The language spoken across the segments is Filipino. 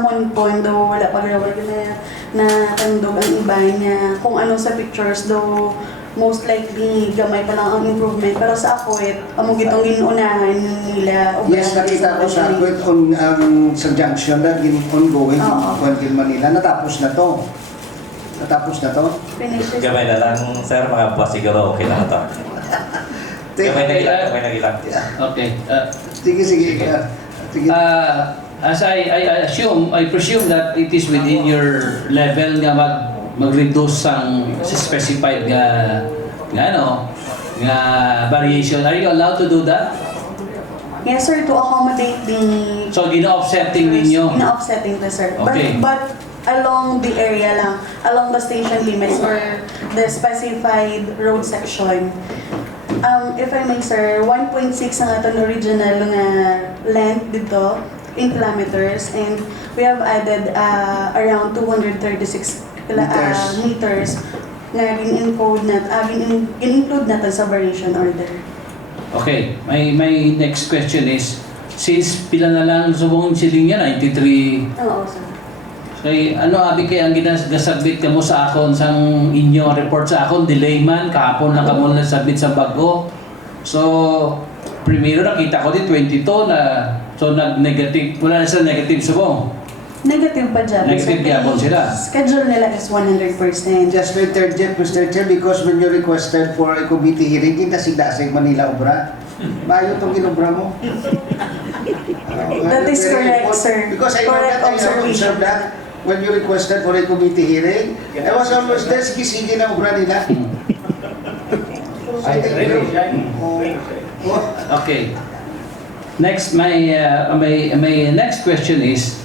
amon though wala pa gawin na tandog ang iba niya kung ano sa pictures though most likely gamay pa lang ang improvement pero sa akwet amo gitong ginuunahan nila Yes, nakita ko sa akwet sa junction na ongoing in Manila. Natapos na to. Gamay na lang, sir, mga boss, siguro okay lang ito. Gamay na gilang. Okay. Sige. As I presume that it is within your level nga mag-reduce ang specified nga variation. Are you allowed to do that? Yes sir, to accommodate the So gina-offsetting ninyo? Gina-offsetting to sir. Okay. But along the area lang, along the station limits or the specified road section. If I may sir, 1.6 ang aton original nga length dito in kilometers and we have added around 236 meters nga gin-include natin sa variation order. Okay. My next question is, since pila na lang subong siling yan, 93. Oo sir. Kay abi kay ang ginasabit kamo sa akon sang inyo report sa akon delay man kahapon na kamo na submit sa bago. So primero nakita ko di 22 na so nag-negative wala na sa negative subong. Negative pa dyan. Negative gyapon sila. Schedule nila is 100%. Just Mr. Chair, because when you requested for a committee hearing, kinasig-dasig Manila obra. Mayo itong inobra mo. That is correct, sir. Because I know Correct that I have observation. observed that when you requested for a committee hearing, I was always there, sige na obra nila. Okay. Next my next question is,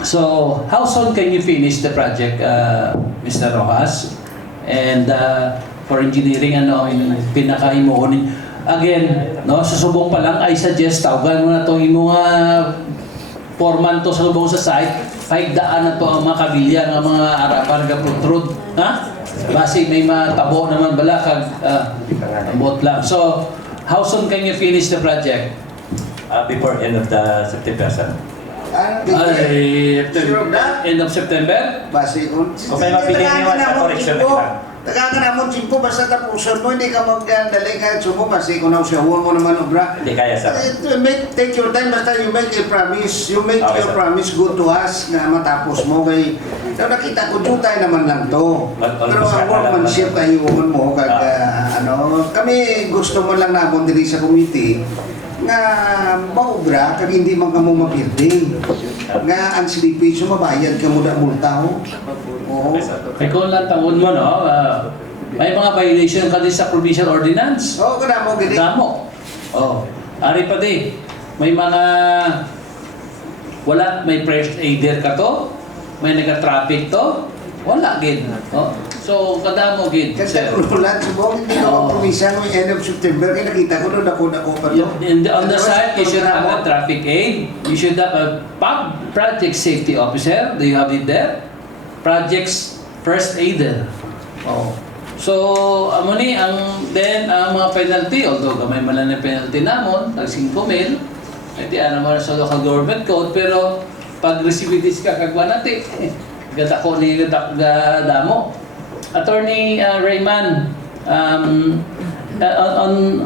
so how soon can you finish the project, Mr. Rojas? And for engineering yung pinaka-imuon again, no, sa subong pa lang I suggest tawagan mo na to imong foreman to sa subong sa site, daan na to ang mga kabilya ng mga arapan nga putrod, ha? Basi may matabo naman bala kag ambot lang. So how soon can you finish the project? Before end of the September, sir. End of September? Base on. Okay, mapili niyo sa correction na lang. Tagangan namon simpo basta tapuson mo, hindi ka magdali kahit sumo, base kung nausyahuan mo naman obra. Hindi kaya, sir. Take your time, basta you make a promise. You make Okay, your sir. promise good to us na matapos mo kay nakita ko jutay naman lang to. Pero ang workmanship kayo mo kag kami gusto mo lang namon diri sa committee nga maobra kag hindi man kamo mapirdi. Nga ang slippage mabayad ka mo da multa ho. Oo. Kaya kung lang taon mo, no, may mga violation ka din sa provincial ordinance. Oo, kada mo gini. Damo. Oh, ari pa di. May mga may first aider ka to, may nag-traffic to, wala gid. Oh. So kadamo gid. Kasi ulan subong hindi ka mapromisya ng end of September kaya nakita ko doon ako pa to. On the side, you should have a traffic aid. You should have a project safety officer. Do you have it there? Projects first aider. Oh. So, amo ni ang mga penalty, although gamay man lang ang penalty namon, tag 5,000. Hindi naman sa local government code, pero pag recidivistas ka kagwa nati, gata ko ni damo. Attorney Rayman,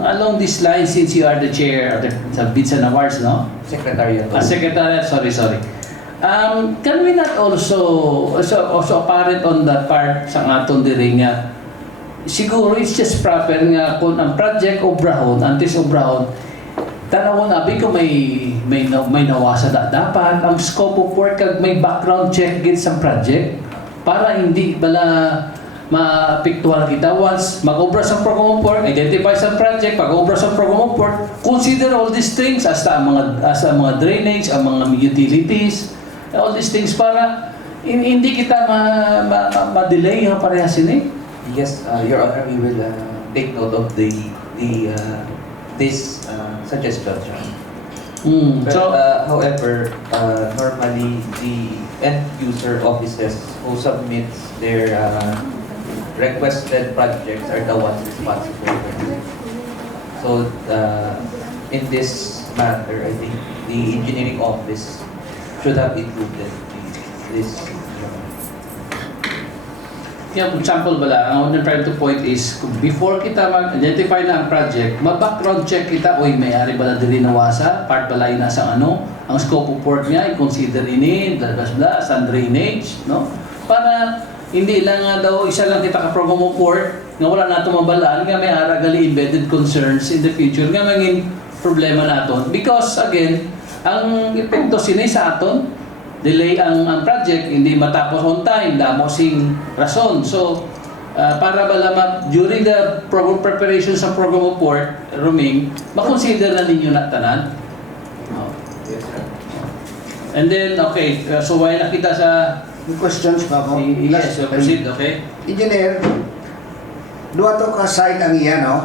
along this line, since you are the chair of the Bids and Awards, no? Secretariat. Secretariat, sorry. Can we not also apparent on that part sa aton diri nga siguro it's just proper nga kung ang project obrahon, antes obrahon, tanawon abi ko may nawasa dapat ang scope of work kag may background check gid sa project para hindi bala maapektuhan kita once mag-obra sa program of work, identify sa project, pag-obra sa program of work, consider all these things as ang mga drainage, ang mga utilities, all these things para hindi kita ma-delay ang parehas ini. Yes, Your Honor, we will take note of this suggestion. But, So, however, normally the end user offices who submits their requested projects are the ones responsible for it. So, in this matter, I think the engineering office should have included the this. Yeah, example bala, ang trying to point is, kung before kita mag-identify na ang project, mag-background check kita, oy, may-ari bala diri nawasa, part bala yung nasa ano, ang scope of work niya, i-consider ini, bla bla bla, sun drainage, no? Para hindi lang nga daw, isa lang kita ka-program of work, nga wala nato mabalaan, nga may aragali embedded concerns in the future, nga maging problema naton. Because again, ang epekto sinay sa aton, delay ang project, hindi matapos on time, damo sing rason. So, para bala during the program preparation sa program of work, rooming, makonsider na ninyo na tanan. Yes, sir. And then, okay, so why nakita sa... May questions pa ako? Yes, so proceed, okay? Engineer, duwa to ka site ang iyan, no?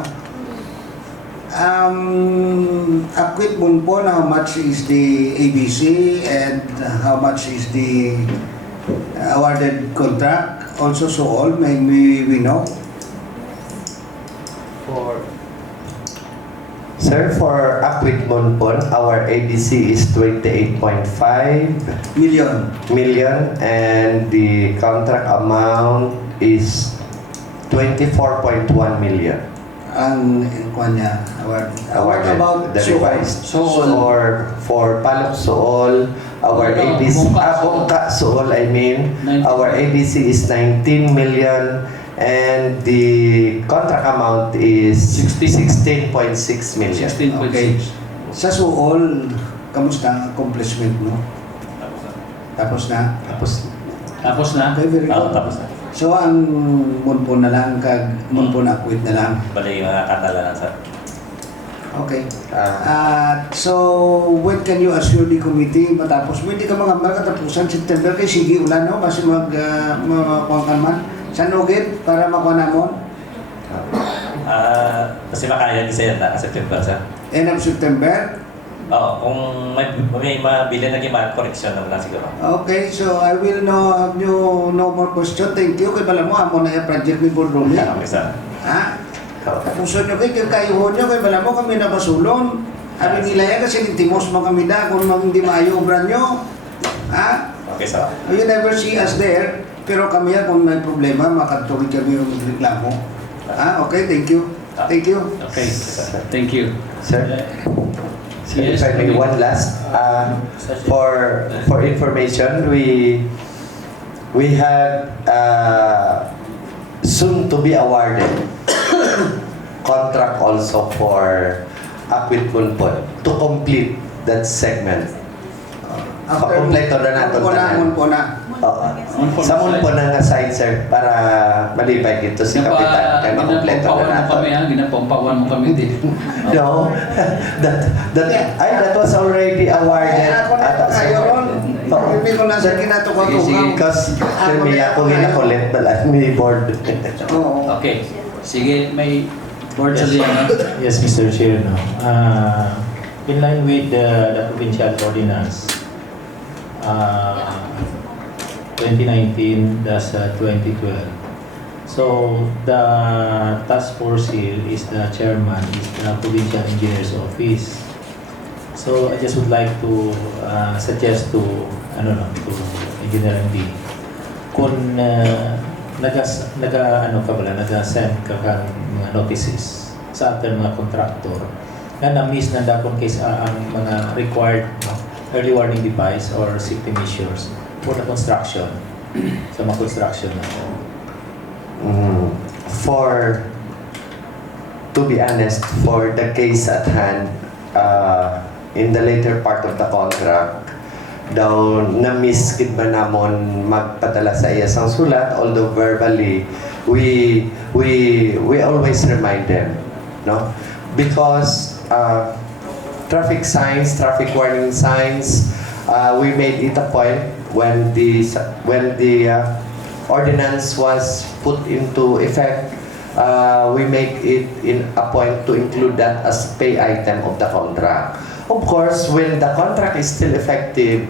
Equipment po na how much is the ABC and how much is the awarded contract? Also, so all, may we know? Sir, for equipment po, our ABC is 28.5 Million. million and the contract amount is 24.1 million. Ang kwan niya, award. What Awarded, about the so revised. So, For Palok Suol, our ABC, Bungka Suol, I mean, our ABC is 19 million and the contract amount is 16.6 million. 16.6. Okay. Sa Suol, kamusta ang accomplishment mo? Tapos na? Tapos na? Okay, very good. Tapos na. So, ang munpo na lang, kag munpo na quit na lang. Bali yung mga katala na sa... Okay. So, when can you assure the committee matapos? Hindi ka mga katapusan September kay sige ulan, no? Basi makakuha ka man. Sa Nugget, para makuha na mo. Kasi makaya din sa yan na September sa... End of September. Oo, kung may mabili na gimana, correction naman lang siguro. Okay, so I will have you no more question. Thank you. Kay bala mo, amo na yung project ni Bordoli. Okay, sir. Ha? Puso nyo kayo kayuhon nyo, kay bala mo kami na basulon. Abi nila yan kasi nintimos mo kami da kung hindi maayo obra nyo. Ha? Okay, sir. You never see us there, pero kami yan kung may problema, makatuloy kami yung reklamo. Ha? Okay, thank you. Thank you. Okay, thank you. Sir? Yes, If I may, one last, for information, we have soon to be awarded contract also for equipment po to complete that segment. Kompleto na natin tanan. Munpo na. Sa po na nga side, sir, para malibay ito si Kapitan. Kaya makompleto na natin. Ginapompawan mo kami din. No, that was already awarded. Ako na kayo ron. Hindi ko na sa kinatuwa Sige. Because Miya ko ginakulit bala ni board. Oo. Okay. Sige, may board sa diyan. Yes, Mr. Chair. No. In line with the provincial ordinance 2019-2012. So the task force here is the chairman, is the provincial engineer's office. So I just would like to suggest to to Engineer MD kung nag-send ka kang mga notices sa ating mga contractor na na-miss na dakon case ang mga required early warning device or safety measures for the construction sa mga construction na To be honest, for the case at hand, in the later part of the contract, daw na-miss kid ba namon magpadala sa iya sang sulat, although verbally we always remind them, no, because traffic signs, traffic warning signs, we made it a point when the ordinance was put into effect. We make it in a point to include that as pay item of the contract. Of course, when the contract is still effective,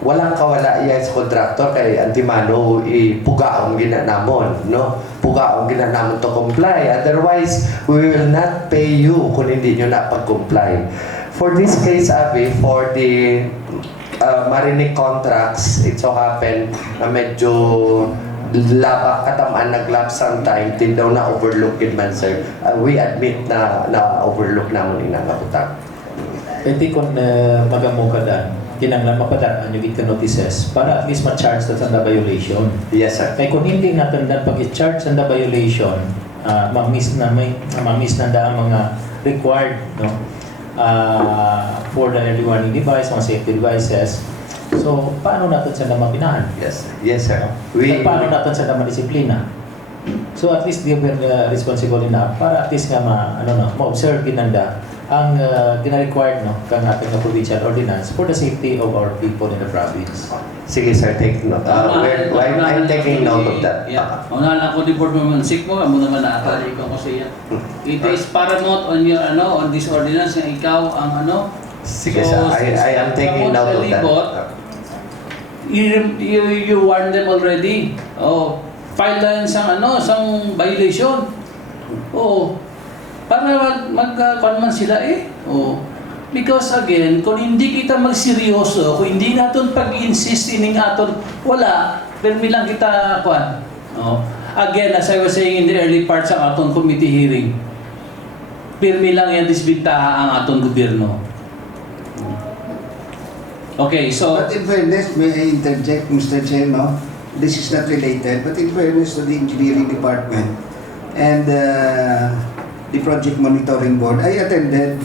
walang kawala yan sa contractor kay antimano ipugaong ginanamon, no? Pugaong ginanamon to comply. Otherwise, we will not pay you kung hindi nyo na pag-comply. For this case, Abby, for the marinig contracts, it so happen na medyo laba katamaan naglapse time till daw na overlook it man sir. We admit na overlook namon ina nga butak. Pwede kung magamo ka dan, kinanglan mapadaan yung ika notices para at least ma-charge na sa violation. Yes sir. Kaya kung hindi natin dan pag-i-charge sa violation, ma-miss na ang mga required, no? For the early warning device, mga safety devices. So, paano natin sa mapinahan? Yes, yes sir. At paano natin sa madisiplina? So, at least they were responsible enough para at least nga ma-observe ginanda ang gina-required kang ating provincial ordinance for the safety of our people in the province. Sige sir, take note. I'm taking note of that. Yeah. Unahan ako di board mo sick mo, amo naman naatali ko kasi yan. It is paramount on your on this ordinance na ikaw ang Sige sir, I am taking note of that. You warned them already. Oh, file lang sang violation. Oh, para magkakalman sila Oh. Because again, kung hindi kita magseryoso, kung hindi natin pag-insist ining aton, wala, permi lang kita kwan. Oh. Again, as I was saying in the early parts ng aton committee hearing, permi lang yan disbintaha ang aton gobyerno. Okay, so... But in fairness, may I interject, Mr. Chair, no? This is not related, but in fairness to the engineering department and the project monitoring board, I attended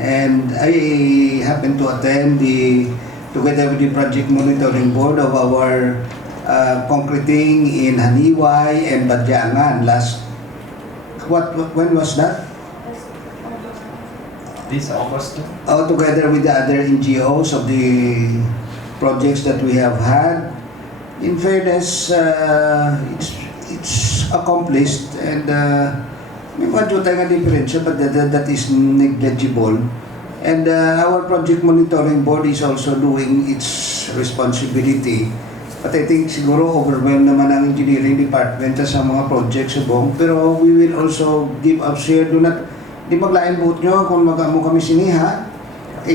and I happened to attend together with the project monitoring board of our concreting in Haniway and Badyangan when was that? This August? Together with the other NGOs of the projects that we have had. In fairness, it's accomplished and may medyo tayo nga diferensya but that is negligible. And our project monitoring board is also doing its responsibility. But I think siguro overwhelmed naman ang engineering department sa mga projects subong. Pero we will also give up share. Di maglain buot nyo kung mag-amo kami siniha.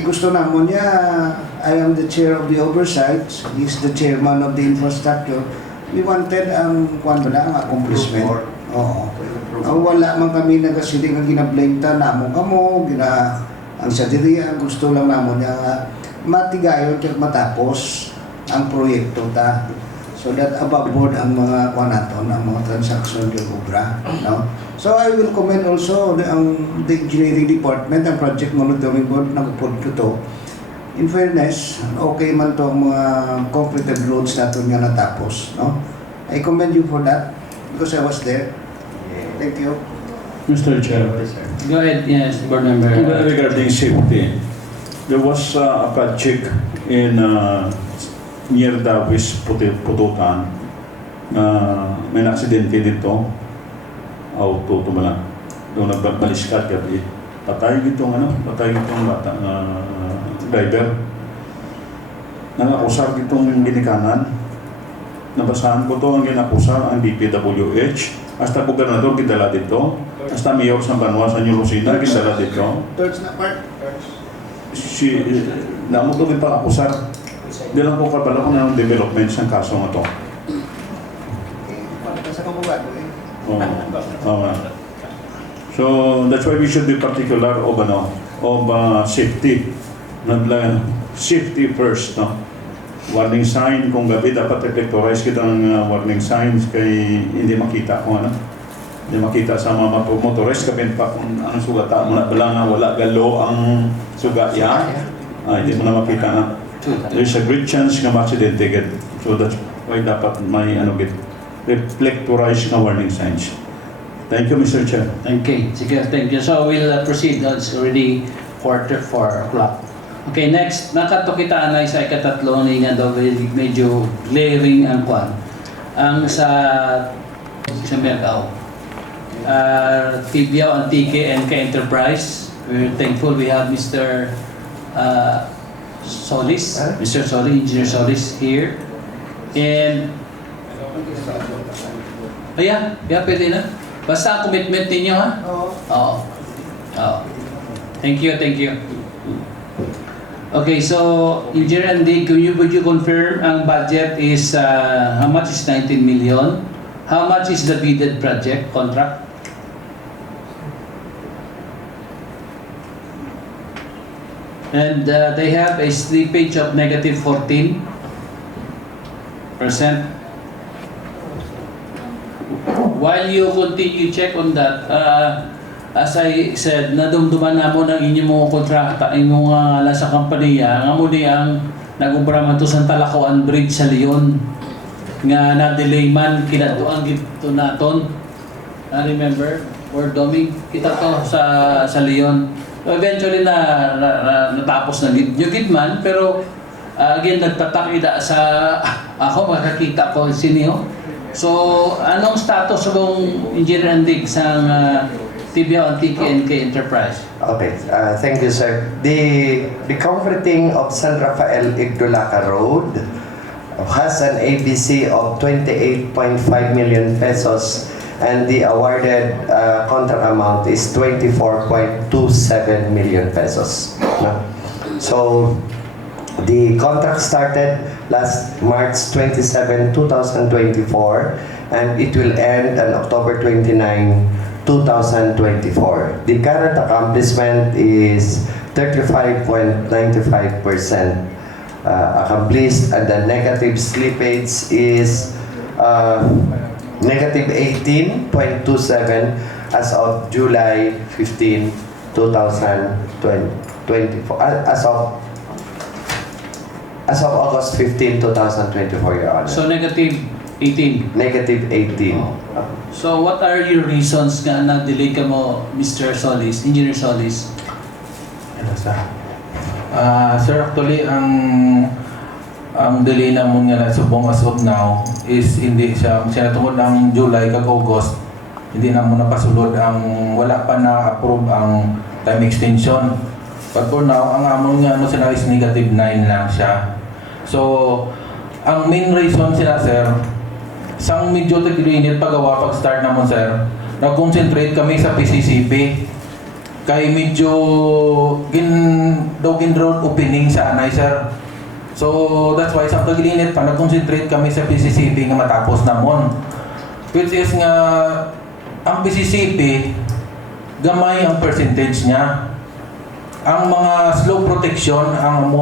Gusto namon niya, I am the chair of the oversight. He's the chairman of the infrastructure. We wanted ang accomplishment. Oo. Wala man kami nagasiling ang ginablame ta namon kamo, ang sa diriya, gusto lang namon niya matigayon kaya matapos ang proyekto ta. So that above board ang mga naton, ang mga transaction ng obra, no? So I will comment also the engineering department and project monitoring board nagpud ko to. In fairness, okay man to ang mga completed roads natin nga natapos, no? I commend you for that because I was there. Thank you. Mr. Chair, Go ahead, yes, board member. regarding safety, there was a project in near Davis, Pututan. May aksidente dito. Auto tumalang. Doon nagbaliskat gabi. Patay itong bata driver. Nangakusar itong ginikanan. Nabasahan ko to ang ginakusar ang DPWH. Hasta gobernador gidala dito. Hasta mayor sa Banwa sa New Lucina gidala dito. Thirds na part. Si namo to gipakakusar. Di lang ko kabalo ko ng development sa kaso nga to. Sa kabugado So that's why we should be particular of safety. Safety first, no? Warning sign kung gabi dapat reflectorize kita ng warning signs kay hindi makita kung hindi makita sa mga motorist kapin pa kung ang sugata mo na balanga wala galo ang suga hindi mo na makita na there's a great chance na ma-accidente agad. So that's why dapat may reflectorize na warning signs. Thank you, Mr. Chair. Okay, sige, thank you. So we'll proceed. It's already 4:45. Okay, next. Nakatukita na sa ikatatlo ni nga daw medyo glaring ang kwan. Ang sa Mercao. Tibiao Antique and Enterprise. We're thankful we have Mr. Solis, Mr. Solis, Engineer Solis here. And pwede na. Basta ang commitment ninyo, ha? Oo. Thank you. Okay, so Engineer Andy, would you confirm ang budget is how much is 19 million? How much is the bidded project contract? And they have a slippage of negative 14%. While you continue check on that, as I said, nadumduman na mo ng inyong mga kontrakta, inyong nasa kompanya, nga mo ang nag-ubra man to sa Talacoan Bridge sa Leon. Nga na-delay man, kinatuang gito naton. Remember? Or doming, kita to sa Leon. Eventually natapos na yung man, pero again, nagtatakida sa ako, makakita ko siniyo. So, anong status ng Engineer Andig sa TBO and TKNK Enterprise? Okay, thank you, sir. The converting of San Rafael Igdulaca Road has an ABC of 28.5 million pesos and the awarded contract amount is 24.27 million pesos. No? So, the contract started last March 27, 2024 and it will end on October 29, 2024. The current accomplishment is 35.95% accomplished and the negative slippage is negative 18.27 as of July 15, 2024. As of August 15, 2024, Your Honor. So, negative 18. Negative 18. So, what are your reasons nga na-delay ka mo, Mr. Solis, Engineer Solis? Ano sa? Sir, actually, ang delay na mo nga subong as of now is hindi siya tungod ng July kag August, hindi na mo napasulod ang wala pa na-approve ang time extension. But for now, ang amon nga sila is negative 9 lang siya. So, ang main reason sila, sir, sang medyo tag-init pagawa pag-start naman, sir, nag-concentrate kami sa PCCP. Kay medyo road opening sa anay, sir. So, that's why sa tag-init pa, nag-concentrate kami sa PCCP nga matapos namon. Which is nga, ang PCCP, gamay ang percentage niya. Ang mga slow protection, ang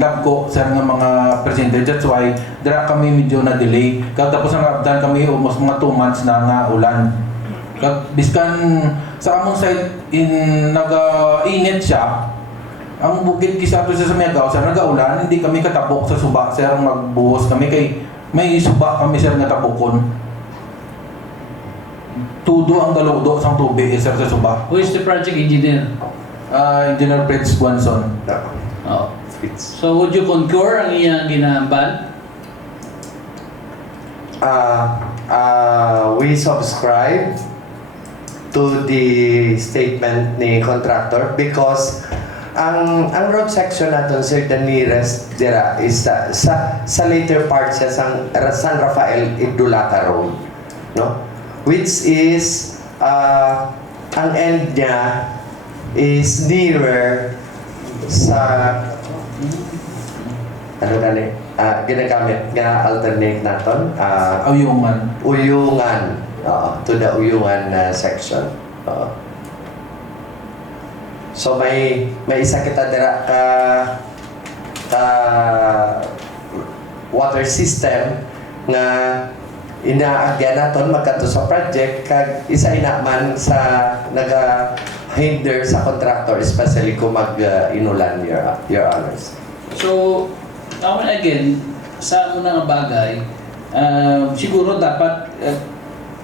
dagko sa mga percentage. That's why, dira kami medyo na-delay. Tapos ang abdan kami, almost mga 2 months na nga ulan. Biskan sa among side, nag-init siya, ang bukid kisato sa Miagaw, sir, nag-aulan, hindi kami katapok sa suba, sir, magbuhos kami kay may suba kami, sir, nga tapokon. Tudo ang daludo sa tubig, sir, sa suba. Who is the project engineer? Engineer Fritz Guanzon. Oh. So, would you concur ang iyang ginahamban? We subscribe to the statement ni contractor because ang road section natin, sir, the nearest dira is sa later part siya San Rafael Igdulaca Road, no? Which is ang end niya is nearer sa ginagamit nga alternate naton Uyungan to the Uyungan section. So may isa kita dira ka water system nga inaagyan naton magkanto sa project kag isa inaman sa naga-hinder sa contractor, especially kung mag-inulan, Your Honors. So, again, sa unang bagay, siguro dapat,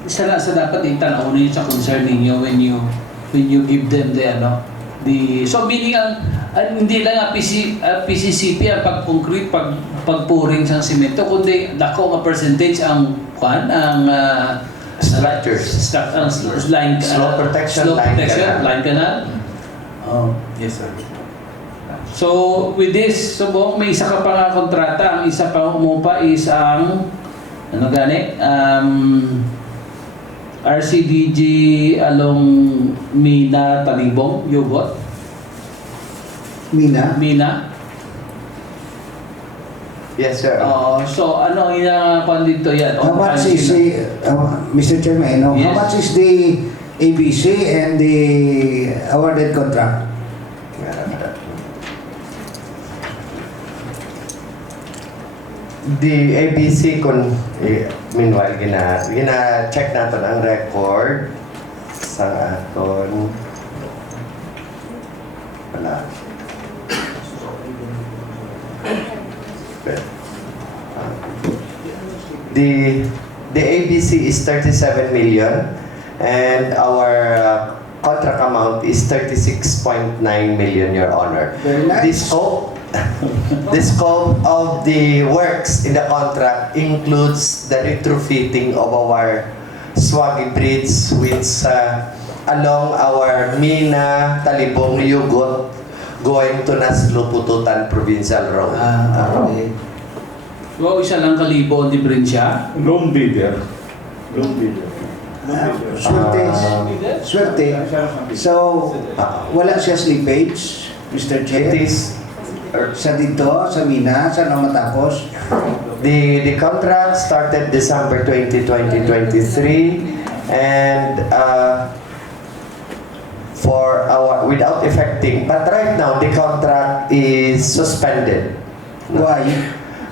isa na sa dapat itanaw ninyo sa concern ninyo when you give them so meaning hindi lang ang PCCP ang pag-concrete, pagpuring sa semento, kundi dako nga percentage ang Structures. Slope protection, line canal. Yes, sir. So, with this, subong, may isa ka pa nga kontrata. Ang isa pa umupa is ang, RCDG along Mina, Talibong, Yugot. Mina? Mina. Yes, sir. So ano yung dito yan? How much is the, Mr. Chairman, how Yes. much is the ABC and the awarded contract? The ABC meanwhile gina-check natin ang record sa aton wala. The ABC is 37 million and our contract amount is 36.9 million, Your Honor. Very nice. The scope of the works in the contract includes the retrofitting of our Swagi Bridge which along our Mina, Talibong, Yugot going to Naslu, Pututan Provincial Road. Okay. Wow, isa lang kalibo ang diferensya. Loan bidder. Loan bidder. Swerte. So, wala siya slippage, Mr. Chair? It is Sa dito, sa Mina, saan ang matapos? the contract started December 20, 2023 and for our without effecting, but right now the contract is suspended. Why?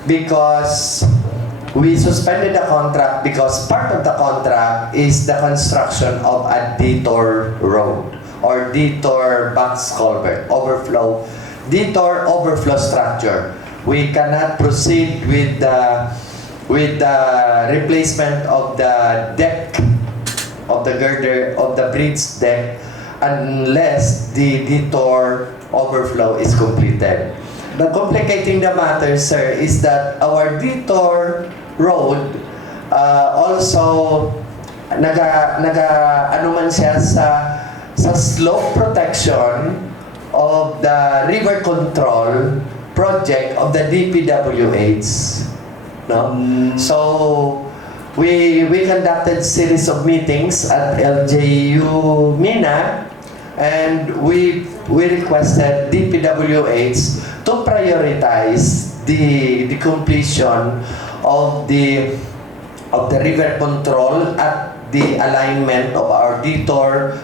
Because we suspended the contract because part of the contract is the construction of a detour road or detour box culvert detour overflow structure. We cannot proceed with the replacement of the deck of the girder of the bridge deck unless the detour overflow is completed. The complicating the matter, sir, is that our detour road also ano man siya sa slope protection of the river control project of the DPWH, no? So we conducted series of meetings at LJU Mina and we requested DPWH to prioritize the completion of the river control at the alignment of our detour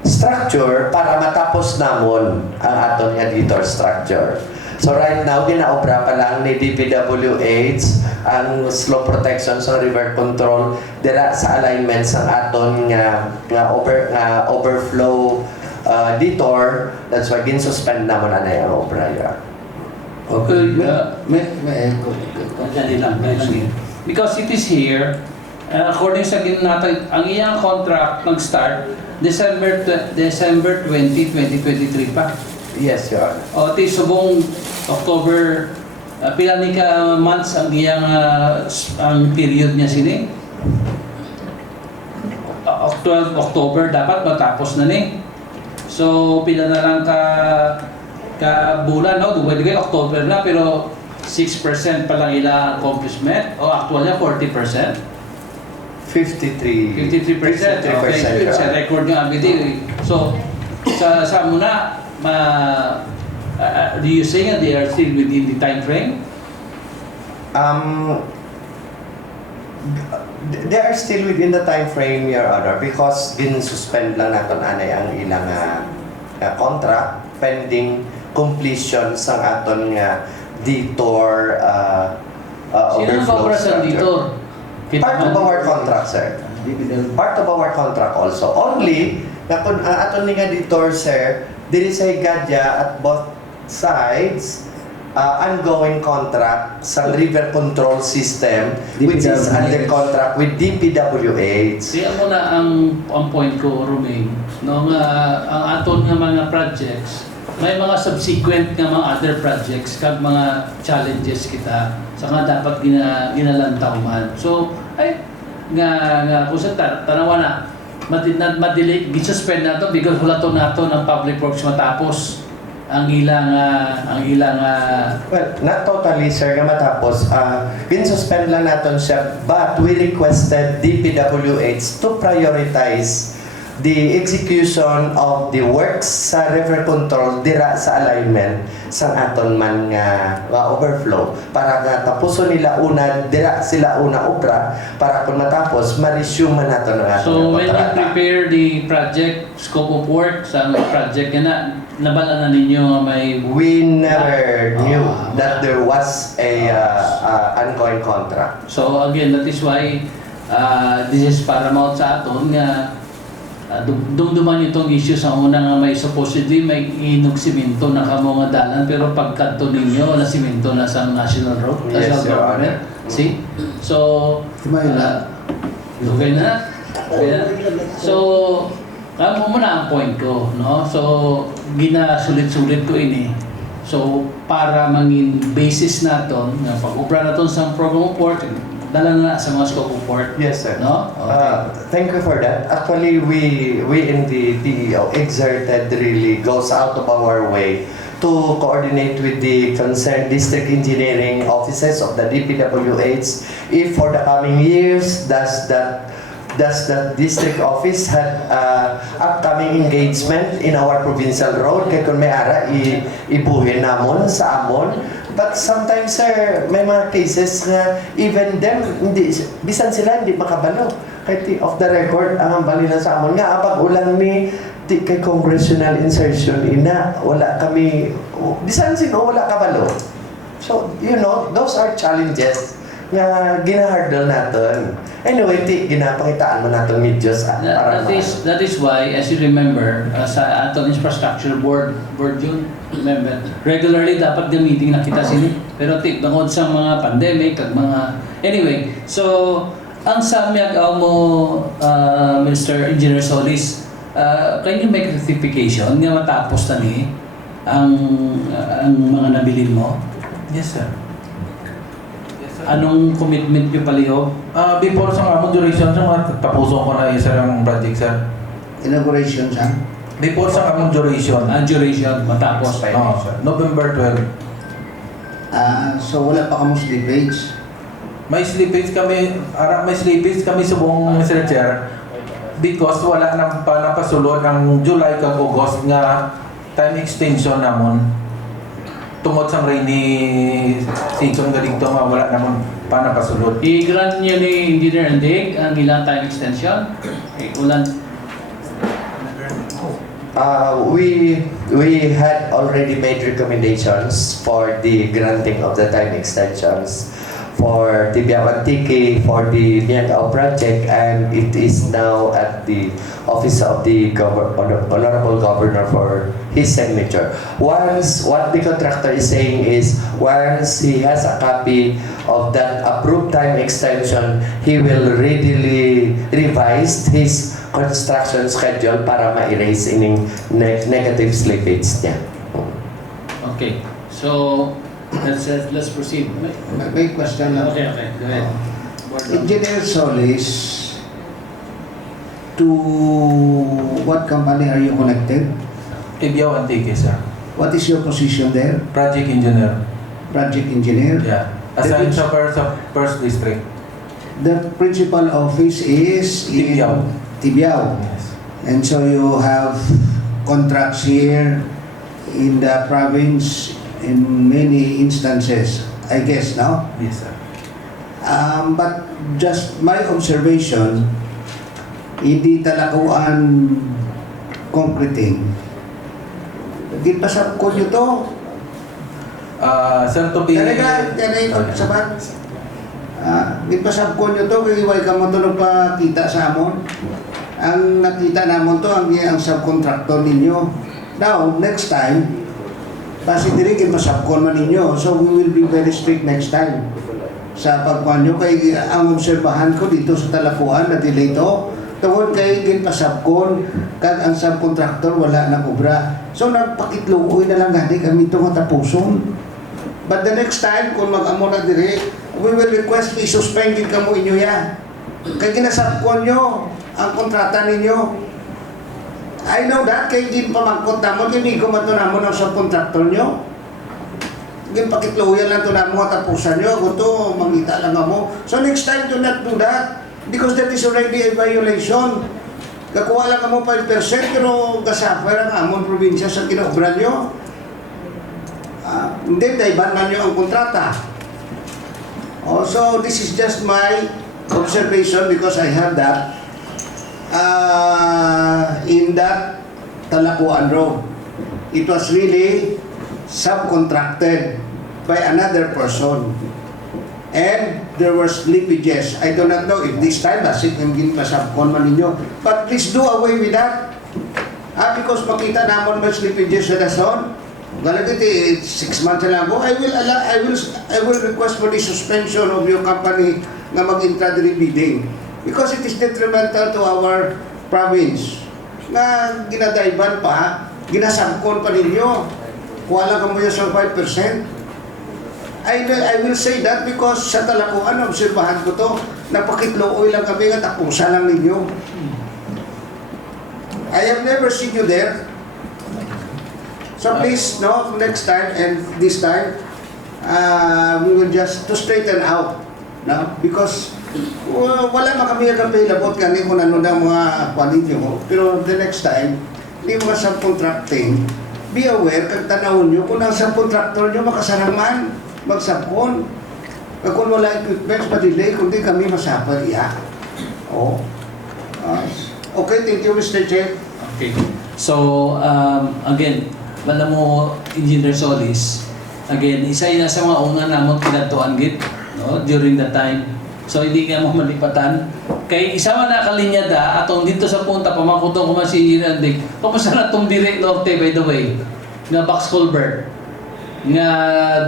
structure para matapos namon ang aton nga detour structure. So right now ginaobra pa lang ni DPWH ang slope protection sa river control dira sa alignment sa aton nga overflow detour. That's why gin-suspend namon ana yung obra ya. Okay, Dali lang. because it is here, according sa natin, ang iyang contract nag-start December 20, 2023 pa. Yes, Your Honor. O, ti subong October, pila ni ka months ang iyang ang period niya sini? 12 October dapat matapos na ni. So, pila na lang ka bulan, no? Duwede kayo October na, pero 6% pa lang ilang accomplishment. O, actually, 40%. 53%. 53%. Okay, sa record nyo abiti. So, sa muna, do you say they are still within the time frame? They are still within the time frame, Your Honor, because gin-suspend lang natin anay ang ilang contract pending completion sa aton nga detour Sino ang overflow cobra sa structure. detour? Part of our contract, sir. Part of our contract also. Only, na kung aton nga detour, sir, diri sa Gadya at both sides, ongoing contract sa river control system which is under contract with DPWH. Kaya mo na ang point ko, Romain, no, nga ang aton nga mga projects, may mga subsequent nga mga other projects kag mga challenges kita sa nga dapat ginalantaw man. So ay nga kung sa tanawa na madelay gisuspend nato because wala to nato ng public works matapos ang ilang Well, not totally, sir, nga matapos. Pinsuspend lang natin siya, but we requested DPWH to prioritize the execution of the works sa river control dira sa alignment sang aton man nga overflow para nga tapuson nila una dira sila una obra para kung matapos ma-resume man nato ang aton So when you kontrata. prepare the project scope of work sa project na nabala na ninyo nga may We never knew that there was a ongoing contract. so again that is why this is paramount sa aton nga dumduman itong issue sa una nga may supposedly may inog simento na kamo nga dalan pero pagkanto ninyo na simento na sa national road Yes, national Your government. See? So Tumayo na. okay na. Okay na. So kamo mo na ang point ko, no? So ginasulit-sulit ko ini. So para mangin basis naton nga pag-ubra naton sa program of work dala na sa mga scope of work. Yes, sir. No? Okay. Thank you for that. Actually, we in the DEO exerted really goes out of our way to coordinate with the concerned district engineering offices of the DPWH if for the coming years does that district office had upcoming engagement in our provincial road kay kung may ara ibuhin namon sa amon. But sometimes, sir, may mga cases na even them, hindi, bisan sila hindi makabalo. Kahit off the record, ang bali na sa amon nga, abag ulan mi, di kay congressional insertion, wala kami, bisan sino, wala kabalo. So, you know, those are challenges nga ginahardle natin. Anyway, ginapakitaan mo natin medios para That is why, as you remember, sa atong infrastructure board yun, remember, regularly dapat gamitin na kita sini. Pero bangod sa mga pandemic, at mga... Anyway, so, ang samyag mo, Mr. Engineer Solis, can you make rectification nga matapos na ni ang mga nabilin mo? Yes, sir. Anong commitment nyo palihog? Before sa among duration, tapuson ko na isa ang project, sir. Inauguration siya. Before sa among duration. Ang duration, matapos. November 12. So wala pa kamo slippage. May slippage kami sa buong Mr. Chair because wala nang pa napasulod ang July kag August nga time extension namon. Tungod sa rainy season galing to wala namon pa napasulod. I-grant niyo ni Engineer Andig ang ilang time extension? Ulan. We had already made recommendations for the granting of the time extensions for the Biawantiki, for the Miagao project, and it is now at the office of the Honorable Governor for his signature. Once, what the contractor is saying is, once he has a copy of that approved time extension, he will readily revise his construction schedule para ma-erase ining negative slippage niya. Okay. So, let's proceed. May question lang. Okay. Go ahead. Engineer Solis, to what company are you connected? Ibiao Antique, sir. What is your position there? Project engineer. Project engineer? Yeah. Assigned sa first district. The principal office is in Tibiao. Tibiao. Yes. And so you have contracts here in the province in many instances, I guess, no? Yes, sir. But just my observation, hindi talakuan concreting. Gipasap ko nyo to. Sir, to be... Talaga, sabat. Gipasap ko nyo to, kaya ka mo to nagpakita sa amon. Ang nakita namon to, ang subcontractor ninyo. Now, next time, kasi diri gipasapkon man ninyo. So we will be very strict next time. Sa pagkuhan nyo, kay ang obserbahan ko dito sa Talakuan na delay to, tungod kay ginpasapkon, kag ang subcontractor wala nang obra. So nagpakitlukoy na lang gani kami ito matapuson. But the next time, kung mag-amo na diri, we will request i-suspend din kamo inyo ya. Kay ginasapkon nyo ang kontrata ninyo. I know that, kay ginpamangkot namon, hindi ko matunamon ang subcontractor nyo. Ginpakitluyan lang ito na mga tapusan nyo, kung ito, mangita lang mo. So next time, do not do that. Because that is already a violation. Kakuha lang ka mo 5% pero kasafay ang amon probinsya sa kinaobra nyo. Hindi, daiban man nyo ang kontrata. So this is just my observation because I have that in that Talakuan Road. It was really subcontracted by another person. And there were slippages. I do not know if this time basit yung ginpasabkon man ninyo. But please do away with that. Because makita namon may slippages sa dason. Galagiti 6 months na lang ako. I will request for the suspension of your company na mag-intra-diri bidding. Because it is detrimental to our province. Nga ginadaiban pa, ginasabkon pa ninyo. Kuha lang ka mo yung sa 5%. I will say that because sa Talakuan, obserbahan ko to, napakitlooy lang kami nga tapusan lang ninyo. I have never seen you there. So please, no, next time and this time, we will just to straighten out, no? Because wala man kami available kani kung ano na mga panin nyo. Pero the next time, hindi mga subcontracting, be aware kag tanawon nyo kung ang subcontractor nyo makasaraman magsapon. Kung wala equipments, ma-delay, kundi kami masapal iya. Oh. Okay, thank you, Mr. Chair. Okay. So, again, wala mo, Engineer Solis, again, isa yun sa mga unga namon kinatuan git, no, during that time. So, hindi ka mo malipatan. Kay isa man nakalinya da, atong dito sa punta, pamakutong ko man si Randik, kamusta na itong direct norte, by the way, nga box culvert, nga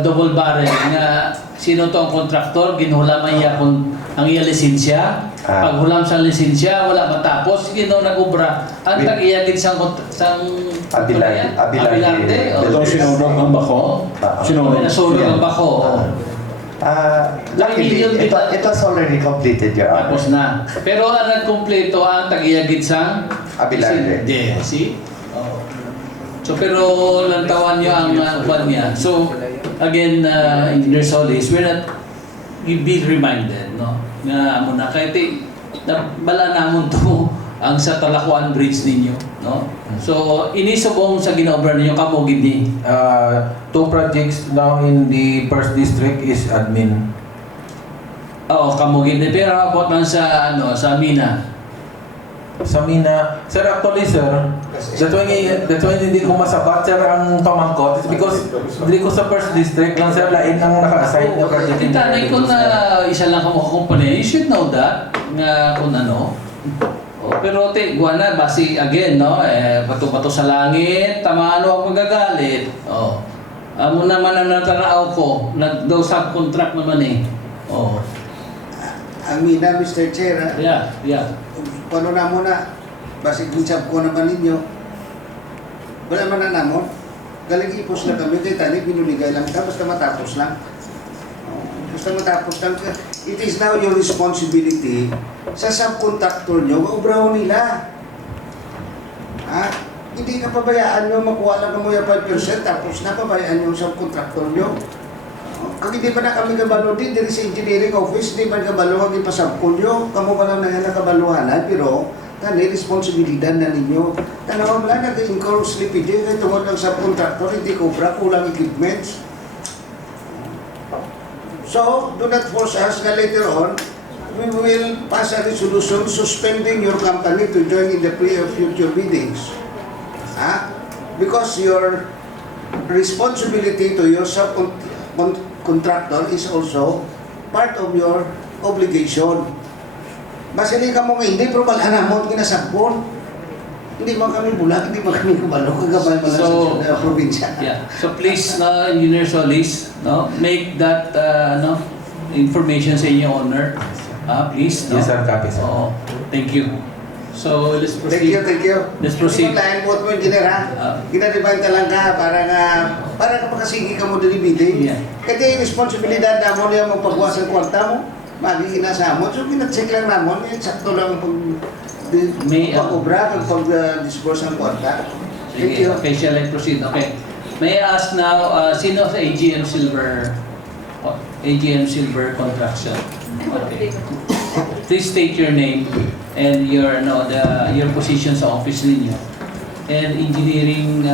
double barrel, nga sino to ang kontraktor, ginulam iya kung ang iya lisensya. Paghulam sa lisensya, wala matapos, gino nag-ubra. Ang tag-iyagin sang Abilante. Ito sinunod ang bako. Sinunod ang bako. Luckily, it was already completed, Your Honor. Tapos na. Pero ang nagkumpleto ang tag-iyagin sang Abilante. Yeah, see? So pero lantawan niya ang kwan niya. So again, Engineer Solis, we're not be reminded, no? Nga amo na kahit bala namon to ang sa Talakuan Bridge ninyo, no? So inisubong sa ginaobra ninyo kamo gid 2 projects now in the first district is admin. Oo, kamo gid pero about man sa sa Mina. Sa Mina, sir, actually, sir, that's why hindi ko masabat, sir, ang pamangkot. It's because hindi ko sa first district lang, sir, lain ang naka-assign na project. Itanay ko na isa lang kamo kumpanya. You should know that nga kung ano. Pero guana basi again, no? Bato-bato sa langit, tamaan ako magagalit. Amo naman ang natanaw ko, daw subcontract naman eh. Ang Mina, Mr. Chair, Yeah. Paano na muna, basi kinsab ko naman ninyo. Wala man na namon. Galing ipos na kami, kaya tali, binuligay lang ka, basta matapos lang. Basta matapos lang. It is now your responsibility sa subcontractor nyo, ubraw nila. Hindi ka pabayaan nyo, makuha lang mo yung 5%, tapos napabayaan nyo sa subcontractor nyo. Kung hindi pa na kami kabalo din, dito sa engineering office, hindi man kabalo, kung ipasabkon nyo, kamo pa lang na yan nakabaluhanan, pero kani responsibilidad na ninyo. Tanawa mo lang, nag-incur slippage, kaya tungkol lang sa contractor, hindi kubra, kulang equipments. So, do not force us na later on, we will pass a resolution suspending your company to join in the future biddings. Because your responsibility to your subcontractor is also part of your obligation. Basta hindi ka mong hindi, pero wala mo kinasabon. Hindi mo kami bulag, hindi mo kami kabalo, kagabay mo lang sa probinsya. Yeah. So please, Engineer Solis, make that information sa inyo honor. Please. Yes, sir, copy, sir. Thank you. So let's proceed. Thank you. Let's proceed. Lain mo ito, engineer, ha? Ginadibayan ka lang ka para ka makasigi ka mo dili-bidding. Yeah. Kasi yung responsibilidad na mo niya magpagwas ang kwarta mo, magiging nasa mo. So, ginag-check lang naman, sakto lang pag-obra, pag-disburse ng kwarta. Thank you. Okay, shall I proceed? Okay. May I ask now, sino sa AGM Silver Construction? Okay. Please state your name and your your position sa office ninyo. And engineering